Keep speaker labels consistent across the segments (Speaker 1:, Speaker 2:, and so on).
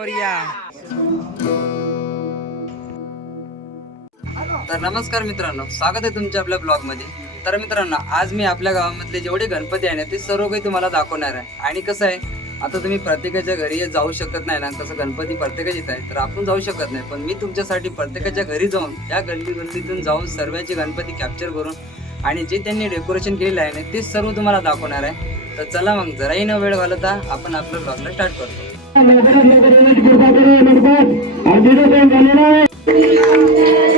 Speaker 1: मोरया तर नमस्कार मित्रांनो स्वागत आहे तुमच्या आपल्या ब्लॉगमध्ये तर मित्रांनो आज मी आपल्या गावामधले जेवढे गणपती आहे ना ते सर्व काही तुम्हाला दाखवणार आहे. आणि कसं आहे आता तुम्ही प्रत्येकाच्या घरी जाऊ शकत नाही ना तसं गणपती प्रत्येकाचीच येत आहे तर आपण जाऊ शकत नाही. पण मी तुमच्यासाठी प्रत्येकाच्या घरी जाऊन त्या गल्ली गल्लीतून जाऊन सर्वांचे गणपती कॅप्चर करून आणि जे त्यांनी डेकोरेशन केलेलं आहे ना ते सर्व तुम्हाला दाखवणार आहे. तर चला मग जराही न वेळ घालवता आपण आपल्या ब्लॉगला स्टार्ट करतो. मोरया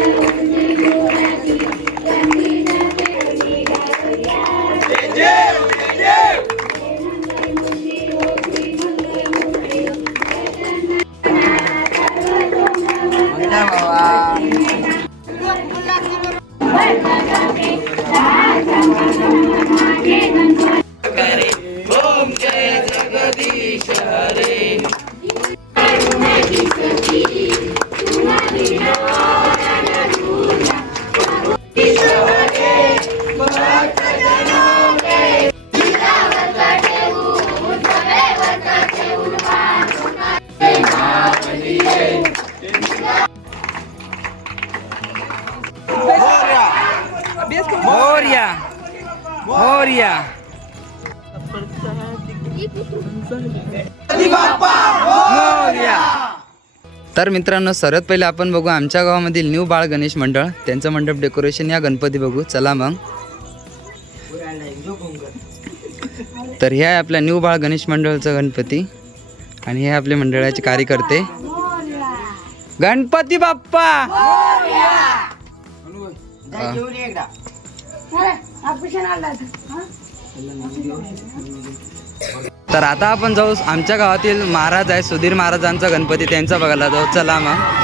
Speaker 1: मोरया मोरया तर मित्रांनो सर्वात पहिले आपण बघू आमच्या गावामधील न्यू बाळ गणेश मंडळ. त्यांचं मंडप डेकोरेशन या गणपती बघू. चला मग. तर हे आहे आपल्या न्यू बाळ गणेश मंडळचं गणपती. आणि हे आपले मंडळाचे कार्यकर्ते. गणपती बाप्पा! तर आता आपण जाऊ आमच्या गावातील महाराज आहे सुधीर महाराजांचा गणपती त्यांचा बघायला जाऊ. चला मग.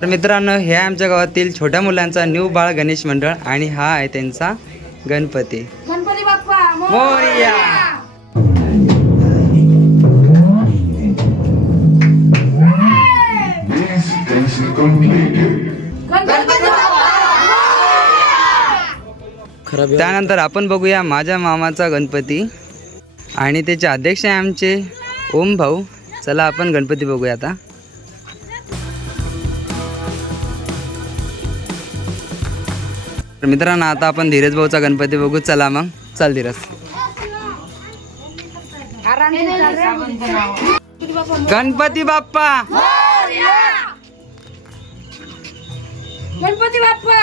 Speaker 1: तर मित्रांनो हे आमच्या गावातील छोट्या मुलांचा न्यू बाळ गणेश मंडळ आणि हा आहे त्यांचा गणपती.
Speaker 2: गणपती बाप्पा
Speaker 1: मोरया! त्यानंतर आपण बघूया माझ्या मामाचा गणपती आणि त्याचे अध्यक्ष आहे आमचे ओम भाऊ. चला आपण गणपती बघूया आता. तर मित्रांनो आता आपण धीरज भाऊचा गणपती बघू. चला मग. चल धीरज. गणपती बाप्पा!
Speaker 2: गणपती बाप्पा!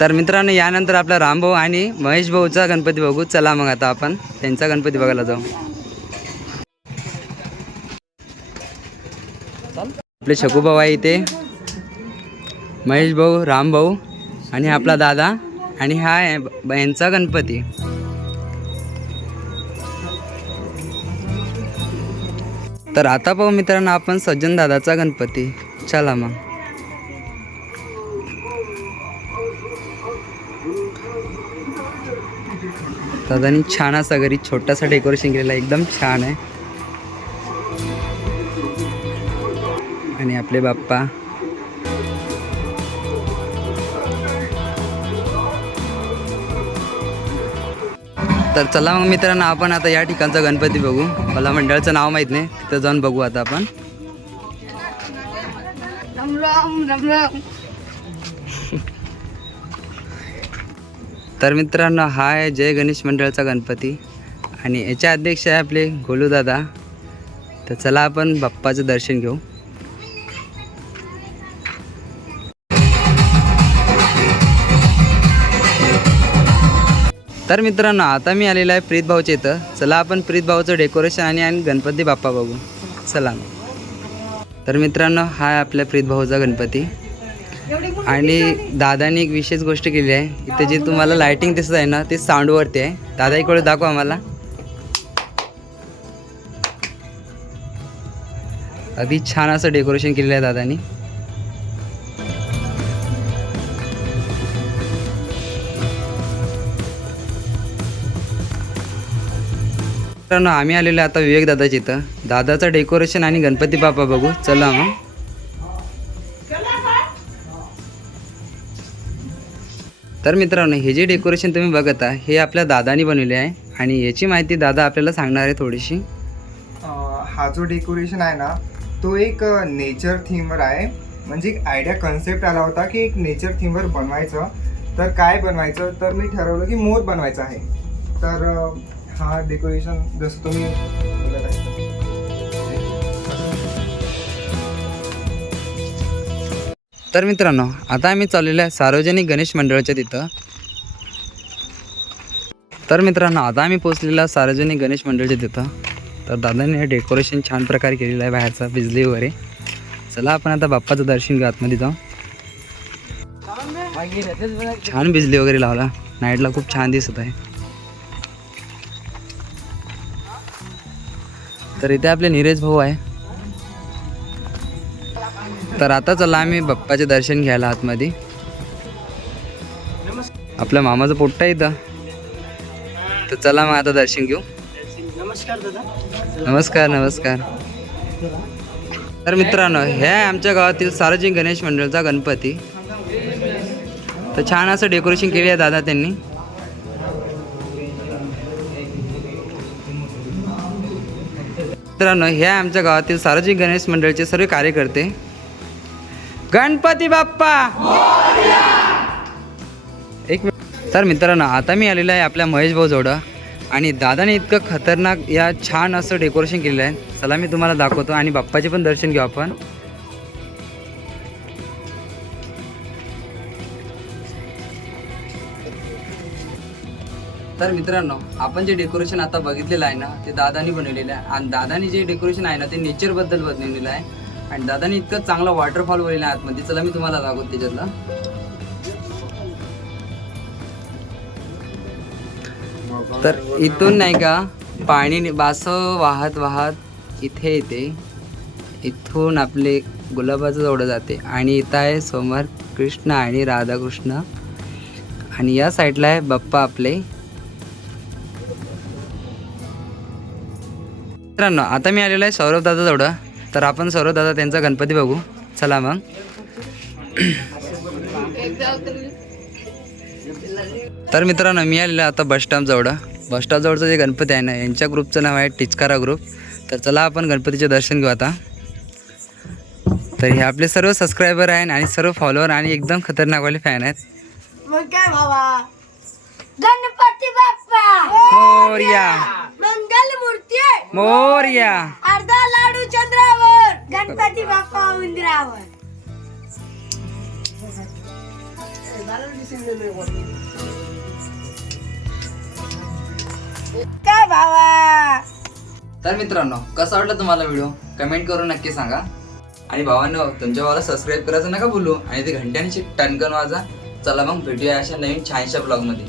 Speaker 1: तर मित्रांनो यानंतर आपला रामभाऊ आणि महेश भाऊचा गणपती बघू. चला मग आता आपण त्यांचा गणपती बघायला जाऊ. आपले शकूभाऊ आहे इथे. महेश भाऊ रामभाऊ आणि आपला दादा आणि हा यांचा गणपती. तर आता पाहू मित्रांनो आपण सज्जन दादाचा गणपती. चला मग. दादानी छान असा घरी छोटासा डेकोरेशन केलेला एकदम छान आहे. आणि आपले बाप्पा. तर चला मग मित्रांनो आपण आता या ठिकाणचा गणपती बघू. मला मंडळाचं नाव माहीत नाही तिथं जाऊन बघू आता आपण. तर मित्रांनो हा आहे जय गणेश मंडळाचा गणपती. आणि याचे अध्यक्ष आहे आपले गोलूदादा. तर चला आपण बाप्पाचं दर्शन घेऊ. तर मित्रांनो आता मी आलेलो आहे प्रीत भाऊच्या इथं. चला आपण प्रीत भाऊचं डेकोरेशन आणि आणि गणपती बाप्पा बघू. चला तर मित्रांनो हा आहे आपल्या प्रीत भाऊचा गणपती. आणि दादाने एक विशेष गोष्ट केली आहे. इथे जे तुम्हाला लाइटिंग दिसत आहे ना ते साऊंडवरती आहे. दादा इकडे दाखवा आम्हाला. अगदी छान असं डेकोरेशन केलेलं आहे दादानी. मित्रांनो आम्ही आलेलो आता विवेक दादाच्या इथं. दादाचं डेकोरेशन आणि गणपती बाप्पा बघू. चला मग. तर मित्रांनो हे जे डेकोरेशन तुम्ही बघत आहे हे आपल्या दादानी बनवले आहे. आणि याची माहिती दादा आपल्याला सांगणार आहे थोडीशी.
Speaker 3: हा जो डेकोरेशन आहे ना तो एक नेचर थीमवर आहे. म्हणजे एक आयडिया कन्सेप्ट आला होता की एक नेचर थीमवर बनवायचं. तर काय बनवायचं? तर मी ठरवलं की मोर बनवायचं आहे. तर हा डेकोरेशन जसं तुम्ही बघत
Speaker 1: तर मित्रांनो आता आम्ही चाललेलो आहे सार्वजनिक गणेश मंडळाच्या तिथं. तर मित्रांनो आता आम्ही पोचलेलो सार्वजनिक गणेश मंडळाच्या तिथं. तर दादाने हे डेकोरेशन छान प्रकारे केलेलं आहे बाहेरचा बिजली वगैरे. चला आपण आता बाप्पाचं दर्शन घेऊ आतमध्ये जाऊ छान बिजली वगैरे लावला. नाईटला खूप छान दिसत आहे. तर इथे आपले नीरज भाऊ आहे. तर आता चला आम्ही बाप्पाचे दर्शन घ्यायला आतमध्ये. आपल्या मामाचं पोट्ट आहे इथं. तर चला मग आता दर्शन घेऊ. नमस्कार नमस्कार तर मित्रांनो हे आमच्या गावातील सार्वजनिक गणेश मंडळाचा गणपती. तर छान असं डेकोरेशन केले आहे दादा त्यांनी. मित्रांनो हे आमच्या गावातील सार्वजनिक गणेश मंडळाचे सर्व कार्यकर्ते. गणपती बाप्पा! एक मिनिट. तर मित्रांनो आता मी आलेलो आहे आपल्या महेश भाऊ जोडं आणि दादाने इतकं खतरनाक या छान असं डेकोरेशन केलेलं आहे. चला मी तुम्हाला दाखवतो आणि बाप्पाचे पण दर्शन घेऊ आपण. तर मित्रांनो आपण जे डेकोरेशन आता बघितलेलं आहे ना ते दादानी बनवलेलं आहे. आणि दादानी जे डेकोरेशन आहे ना ते नेचरबद्दल बनवलेलं आहे. आणि दादानी इतकं चांगला वॉटरफॉल बनवलेला आहे आतमध्ये. चला मी तुम्हाला दाखवतो त्याच्यातला. तर इथून नाही का पाणी बास वाहत वाहत इथे येते. इथून आपले गुलाबाचं जोडं जाते. आणि इथं आहे सोमवार कृष्ण आणि राधाकृष्ण. आणि या साईडला आहे बाप्पा आपले मित्रांनो आता मी आलेलो आहे सौरभ दादा जवळ. तर आपण सौरभ दादा त्यांचा गणपती बघू. चला मग. तर मित्रांनो मी आलेलो आहे आता बस स्टॉप जवळ. बस स्टॉप जवळचं जे गणपती आहे ना यांच्या ग्रुपचं नाव आहे टिचकारा ग्रुप. तर चला आपण गणपतीचे दर्शन घेऊ आता. तर हे आपले सर्व सबस्क्रायबर आहेत आणि सर्व फॉलोअर आणि एकदम खतरनाकवाले फॅन आहेत.
Speaker 2: मग काय बाबा गणपती बाप्पा!
Speaker 1: मोरया
Speaker 2: मूर्ती
Speaker 1: मोरया.
Speaker 2: अर्धा लाडू चंद्रावर गणपती बाप्पा उंदरावर. काय बाबा
Speaker 1: तर मित्रांनो कसा वाटला तुम्हाला व्हिडिओ? कमेंट करून नक्की सांगा. आणि भावांनो तुमच्या भावाला सबस्क्राईब करायचं नका बोलू आणि ते घंट्याने टनकन वाजा. चला मग भेटूया अशा नवीन छानशा ब्लॉगमध्ये